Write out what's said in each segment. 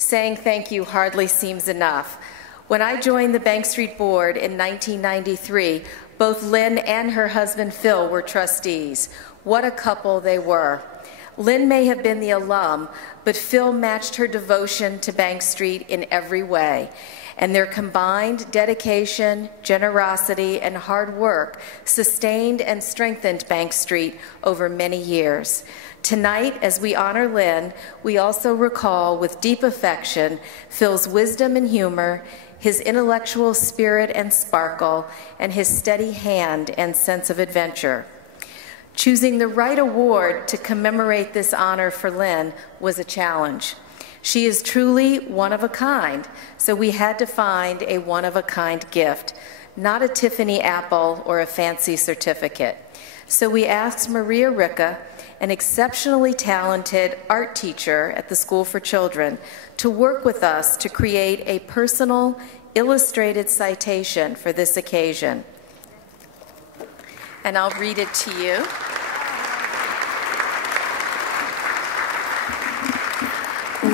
Saying thank you hardly seems enough. When I joined the Bank Street Board in 1993, both Lynn and her husband Phil were trustees. What a couple they were. Lynn may have been the alum, but Phil matched her devotion to Bank Street in every way. And their combined dedication, generosity, and hard work sustained and strengthened Bank Street over many years. Tonight, as we honor Lynn, we also recall with deep affection Phil's wisdom and humor, his intellectual spirit and sparkle, and his steady hand and sense of adventure. Choosing the right award to commemorate this honor for Lynn was a challenge. She is truly one of a kind, so we had to find a one-of-a-kind gift, not a Tiffany apple or a fancy certificate. So we asked Maria Ricca, an exceptionally talented art teacher at the School for Children, to work with us to create a personal, illustrated citation for this occasion. And I'll read it to you.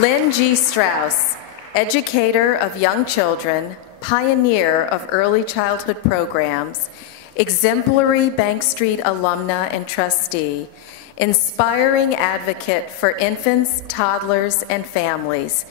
Lynn G. Strauss, educator of young children, pioneer of early childhood programs, exemplary Bank Street alumna and trustee, inspiring advocate for infants, toddlers, and families.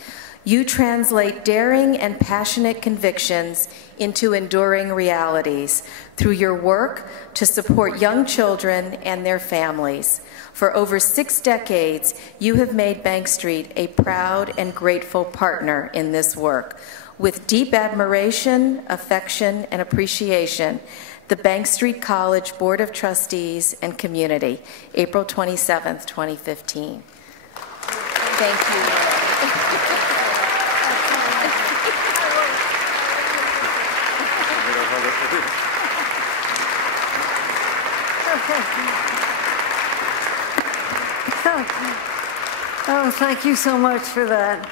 You translate daring and passionate convictions into enduring realities through your work to support young children and their families. For over 6 decades, you have made Bank Street a proud and grateful partner in this work. With deep admiration, affection, and appreciation, the Bank Street College Board of Trustees and Community, April 27th, 2015. Thank you. Oh, thank you so much for that.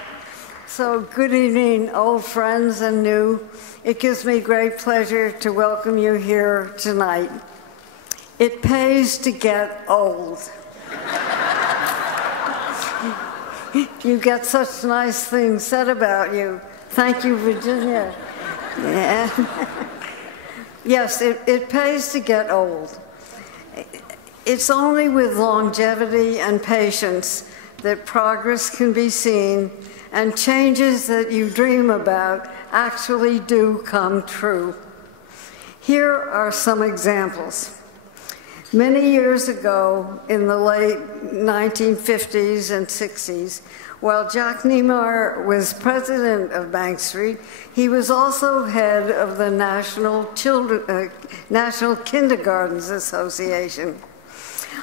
So good evening, old friends and new. It gives me great pleasure to welcome you here tonight. It pays to get old. You get such nice things said about you. Thank you, Virginia. Yeah. Yes, it pays to get old. It's only with longevity and patience that progress can be seen and changes that you dream about actually do come true. Here are some examples. Many years ago, in the late 1950s and 60s, while Jack Niemeyer was president of Bank Street, he was also head of the National Kindergartens Association.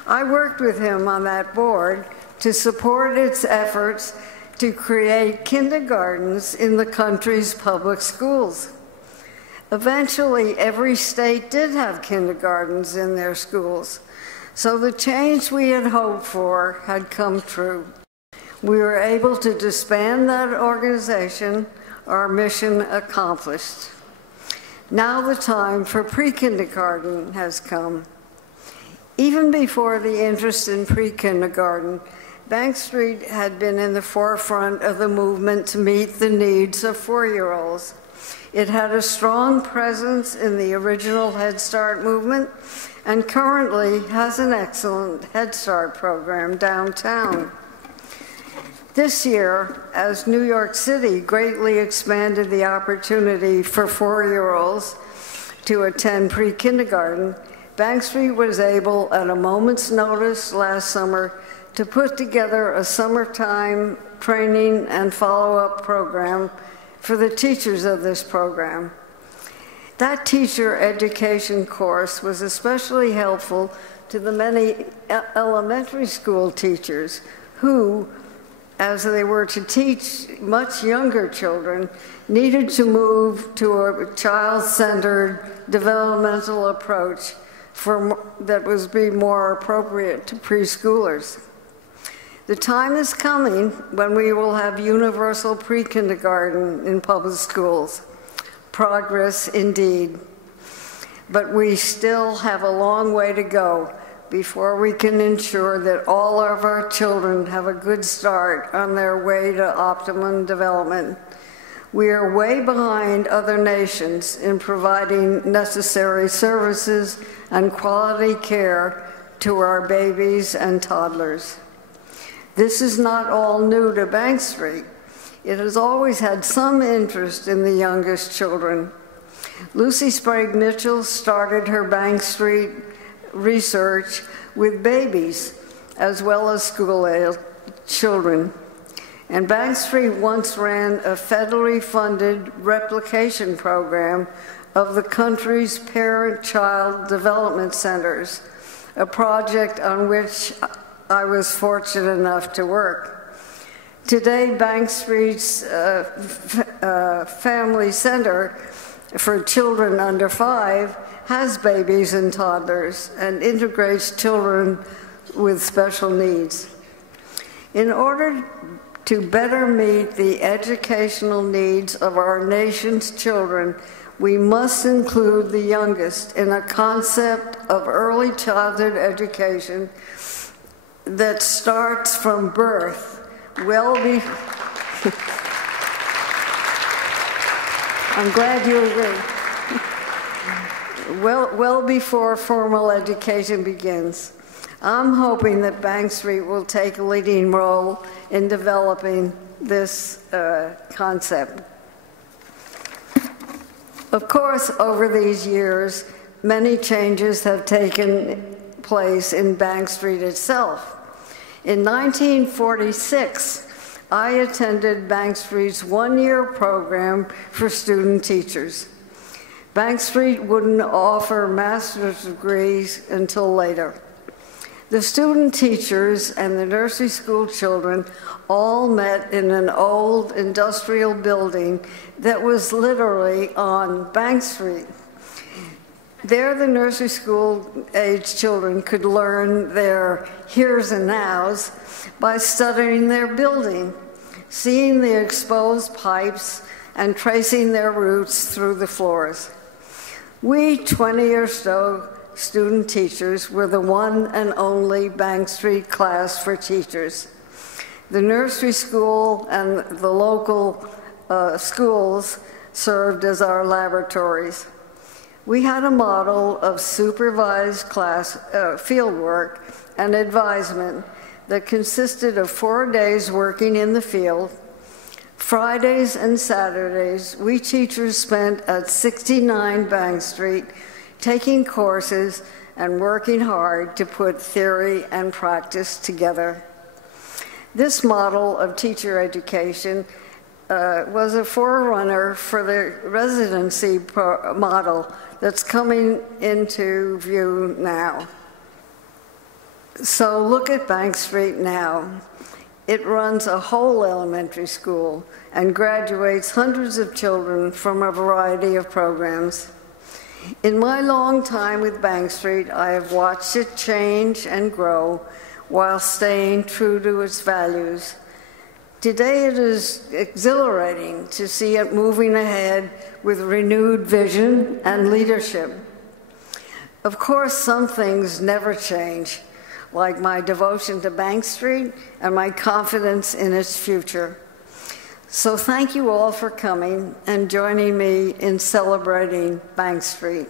I worked with him on that board to support its efforts to create kindergartens in the country's public schools. Eventually, every state did have kindergartens in their schools, so the change we had hoped for had come true. We were able to disband that organization, our mission accomplished. Now the time for pre-kindergarten has come. Even before the interest in pre-kindergarten, Bank Street had been in the forefront of the movement to meet the needs of 4-year-olds. It had a strong presence in the original Head Start movement and currently has an excellent Head Start program downtown. This year, as New York City greatly expanded the opportunity for 4-year-olds to attend pre-kindergarten, Bank Street was able, at a moment's notice last summer, to put together a summertime training and follow-up program for the teachers of this program. That teacher education course was especially helpful to the many elementary school teachers who, as they were to teach much younger children, needed to move to a child-centered developmental approach that was be more appropriate to preschoolers. The time is coming when we will have universal pre-kindergarten in public schools. Progress indeed. But we still have a long way to go before we can ensure that all of our children have a good start on their way to optimum development. We are way behind other nations in providing necessary services and quality care to our babies and toddlers. This is not all new to Bank Street. It has always had some interest in the youngest children. Lucy Sprague Mitchell started her Bank Street research with babies as well as school-age children. And Bank Street once ran a federally funded replication program of the country's parent-child development centers, a project on which I was fortunate enough to work. Today, Bank Street's Family Center for Children Under 5 has babies and toddlers and integrates children with special needs. In order to better meet the educational needs of our nation's children, we must include the youngest in a concept of early childhood education that starts from birth, I'm glad you agree. Well before formal education begins. I'm hoping that Bank Street will take a leading role in developing this concept. Of course, over these years, many changes have taken place in Bank Street itself. In 1946, I attended Bank Street's one-year program for student teachers. Bank Street wouldn't offer master's degrees until later. The student teachers and the nursery school children all met in an old industrial building that was literally on Bank Street. There, the nursery school-age children could learn their here's and now's by studying their building, seeing the exposed pipes, and tracing their roots through the floors. We 20 or so student teachers were the one and only Bank Street class for teachers. The nursery school and the local schools served as our laboratories. We had a model of supervised class fieldwork and advisement that consisted of 4 days working in the field. Fridays and Saturdays, we teachers spent at 69 Bank Street taking courses and working hard to put theory and practice together. This model of teacher education was a forerunner for the residency model that's coming into view now. So look at Bank Street now. It runs a whole elementary school and graduates hundreds of children from a variety of programs. In my long time with Bank Street, I have watched it change and grow while staying true to its values. Today it is exhilarating to see it moving ahead with renewed vision and leadership. Of course, some things never change, like my devotion to Bank Street and my confidence in its future. So thank you all for coming and joining me in celebrating Bank Street.